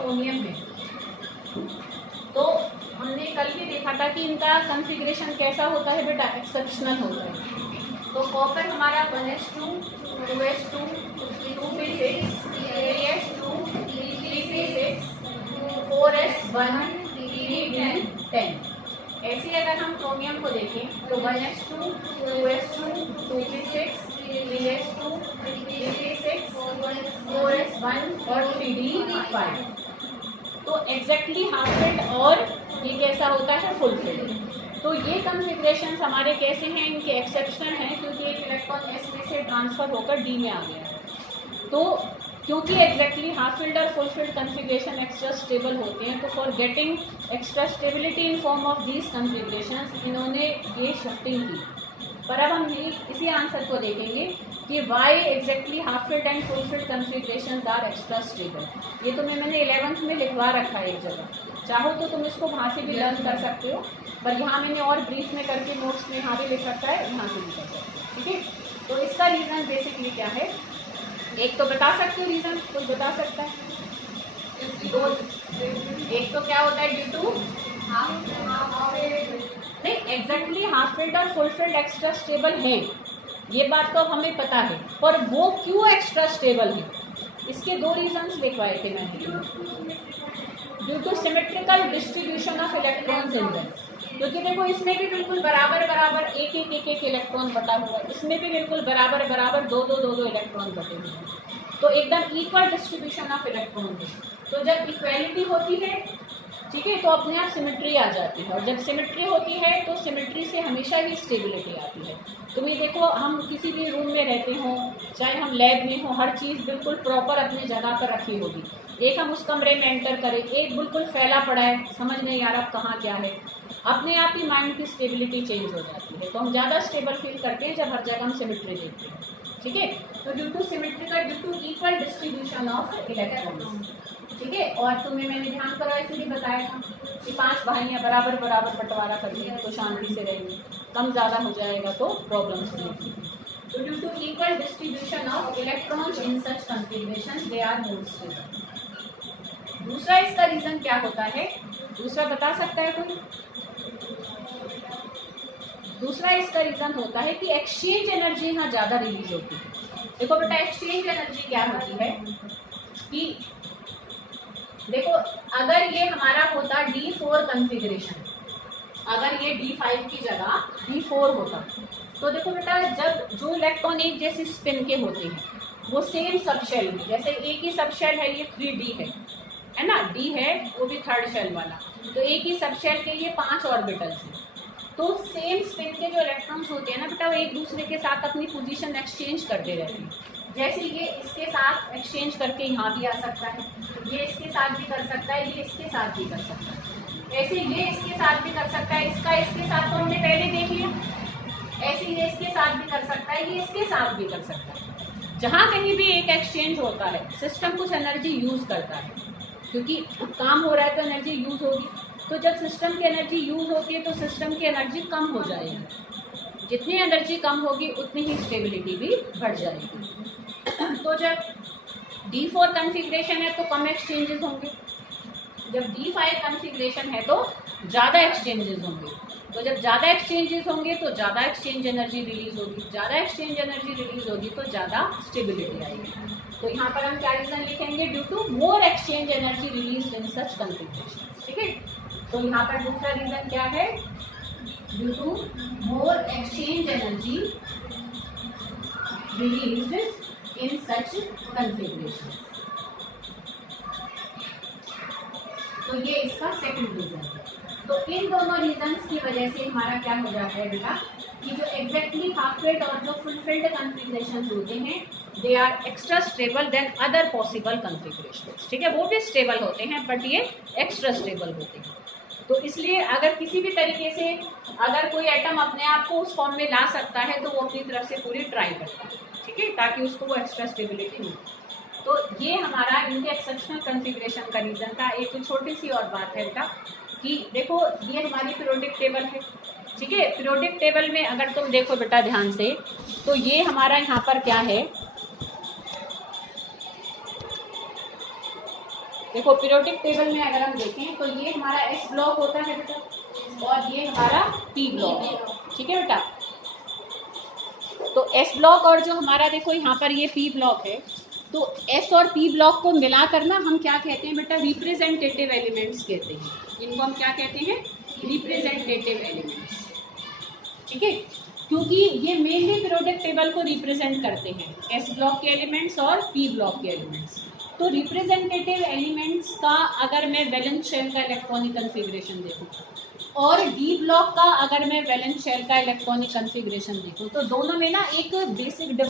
Chromium है। तो हमने कल भी देखा था कि इनका कॉन्फ़िगरेशन कैसा होता है बेटा, एक्सेप्शनल होता है। तो कॉपर हमारा 1s2 2s2 2p6 3s2 3p6 4s1 3p10। ऐसे अगर हम क्रोमियम को देखें तो 1s2 2s2 2p6 3s2 3p6 4s1 और 3d5। तो एग्जैक्टली हाफ फिल्ड और ये कैसा होता है, फुल फिल्ड। तो ये कॉन्फ़िगरेशन हमारे कैसे हैं, इनके एक्सेप्शनल हैं क्योंकि एक इलेक्ट्रॉन एस में से ट्रांसफर होकर डी में आ गया है। तो क्योंकि एग्जैक्टली हाफ फिल्ड और full field configuration extra stable होते हैं, तो for getting extra stability in form of these configurations इन्होंने ये शिफ्टिंग की। पर अब हम इसी आंसर को देखेंगे कि why exactly half filled and full filled configurations are extra stable. ये तो मैंने 11th में लिखवा रखा है एक जगह, चाहो तो तुम इसको वहाँ से भी लर्न कर सकते हो, पर यहाँ मैंने और ब्रीफ में करके नोट्स में यहाँ भी लिख रखा है, यहाँ से भी कर सकते हो। ठीक है, तो इसका रीज़न बेसिकली क्या है, एक तो बता सकते हो रीज़न, कोई बता सकता है? दो, एक तो क्या होता है ड्यू टू नहीं, एग्जैक्टली हाफ फिल्ड और फुल फिल्ड एक्स्ट्रा स्टेबल है, ये बात तो हमें पता है, पर वो क्यों एक्स्ट्रा स्टेबल है, इसके दो रीजंस लिखवाए थे मैंने। Due to symmetrical distribution of electrons in them, क्योंकि देखो इसमें भी बिल्कुल बराबर बराबर एक एक इलेक्ट्रॉन बटा हुआ है, इसमें भी बिल्कुल बराबर बराबर दो इलेक्ट्रॉन बटे हुए हैं, तो एकदम इक्वल डिस्ट्रीब्यूशन ऑफ इलेक्ट्रॉन है। तो जब इक्वालिटी होती है, ठीक है, तो अपने आप सिमेट्री आ जाती है, और जब सिमेट्री होती है तो सिमेट्री से हमेशा ही स्टेबिलिटी आती है। तुम ये देखो, हम किसी भी रूम में रहते हो, चाहे हम लैब में हो, हर चीज़ बिल्कुल प्रॉपर अपनी जगह पर रखी होगी। एक हम उस कमरे में एंटर करें, एक बिल्कुल फैला पड़ा है, समझ नहीं आ रहा कहाँ क्या है, अपने आप ही माइंड की स्टेबिलिटी चेंज हो जाती है। तो हम ज़्यादा स्टेबल फील करते हैं जब हर जगह हम सिमेट्री देखते हैं। ठीक है, तो due to symmetrical, due to equal distribution of electrons. ठीक है, और तुम्हें मैंने ध्यान करा इसलिए बताया था कि 5 भाइयाँ बराबर बराबर बंटवारा करेंगे तो शांति से रहेंगे, कम ज़्यादा हो जाएगा तो प्रॉब्लम्स होगी। तो due to equal distribution of electrons in such configurations they are more stable. दूसरा इसका रीजन क्या होता है, दूसरा बता सकता है कोई? दूसरा इसका रीजन होता है कि एक्सचेंज एनर्जी यहाँ ज़्यादा रिलीज होती है। देखो बेटा, एक्सचेंज एनर्जी क्या होती है कि देखो, अगर ये हमारा होता D4 कॉन्फ़िगरेशन, अगर ये D5 की जगह D4 होता, तो देखो बेटा, जब जो इलेक्ट्रॉन एक जैसे स्पिन के होते हैं वो सेम सबशेल में, जैसे एक ही सबशेल है, ये 3D है ना, D है वो भी थर्ड शेल वाला, तो एक ही सबशेल के ये 5 ऑर्बिटल्स हैं। तो सेम स्पिन के जो इलेक्ट्रॉन्स होते हैं ना बेटा, वो एक दूसरे के साथ अपनी पोजीशन एक्सचेंज करते रहते हैं। जैसे ये इसके साथ एक्सचेंज करके यहाँ भी आ सकता है, ये इसके साथ भी कर सकता है, ये इसके साथ भी कर सकता है, ऐसे ये इसके साथ भी कर सकता है, इसका इसके साथ तो हमने पहले देख लिया, ऐसे ये इसके साथ भी कर सकता है, ये इसके साथ भी कर सकता है। जहाँ कहीं भी एक एक्सचेंज होता है, सिस्टम कुछ एनर्जी यूज करता है, क्योंकि काम हो रहा है तो एनर्जी यूज होगी। तो जब सिस्टम की एनर्जी यूज होती है तो सिस्टम की एनर्जी कम हो जाएगी, जितनी एनर्जी कम होगी उतनी ही स्टेबिलिटी भी बढ़ जाएगी। तो जब D4 कॉन्फ़िगरेशन है तो कम एक्सचेंजेस होंगे, जब D5 कॉन्फ़िगरेशन है तो ज़्यादा एक्सचेंजेस होंगे। तो जब ज़्यादा एक्सचेंजेस होंगे तो ज़्यादा एक्सचेंज एनर्जी रिलीज होगी, ज़्यादा एक्सचेंज एनर्जी रिलीज होगी तो ज़्यादा स्टेबिलिटी आएगी। तो यहाँ पर हम क्या रीज़न लिखेंगे, due to more exchange energy release in such configuration. ठीक है, तो यहाँ पर दूसरा रीज़न क्या है, due to more exchange energy released in such configuration. तो ये इसका सेकंड रीजन है। तो इन दोनों रीजंस की वजह से हमारा क्या हो जाता है बेटा, कि जो एग्जैक्टली हाफ फिल्ड और जो फुलफिल्ड कॉन्फ़िगरेशन होते हैं, they are extra stable than other possible configuration. ठीक है, वो भी स्टेबल होते हैं बट ये एक्स्ट्रा स्टेबल होते हैं। तो इसलिए अगर किसी भी तरीके से अगर कोई एटम अपने आप को उस फॉर्म में ला सकता है तो वो अपनी तरफ से पूरी ट्राई करता है, ठीक है, ताकि उसको वो एक्स्ट्रा स्टेबिलिटी मिले। तो ये हमारा इनके एक्सेप्शनल कॉन्फ़िगरेशन का रीज़न था। एक छोटी सी और बात है बेटा कि देखो ये हमारी पीरियोडिक टेबल है, ठीक है। पीरियोडिक टेबल में अगर तुम देखो बेटा ध्यान से, तो ये हमारा यहाँ पर क्या है, देखो पीरियोडिक टेबल में अगर हम देखें तो ये हमारा एस ब्लॉक होता है बेटा और ये हमारा पी ब्लॉक, ठीक है बेटा। तो एस ब्लॉक और जो हमारा देखो यहाँ पर ये पी ब्लॉक है, तो एस और पी ब्लॉक को मिलाकर ना हम क्या कहते हैं बेटा, रिप्रेजेंटेटिव एलिमेंट्स कहते हैं। इनको हम क्या कहते हैं, रिप्रेजेंटेटिव एलिमेंट्स, ठीक है, क्योंकि ये मेनली पीरियोडिक टेबल को रिप्रेजेंट करते हैं, एस ब्लॉक के एलिमेंट्स और पी ब्लॉक के एलिमेंट्स। तो रिप्रेजेंटेटिव एलिमेंट्स का अगर मैं वैलेंस शेल का इलेक्ट्रॉनिक कन्फिग्रेशन देखूँ और डी ब्लॉक का अगर मैं वैलेंस शेल का इलेक्ट्रॉनिक कन्फिग्रेशन देखूँ, तो दोनों में ना एक बेसिक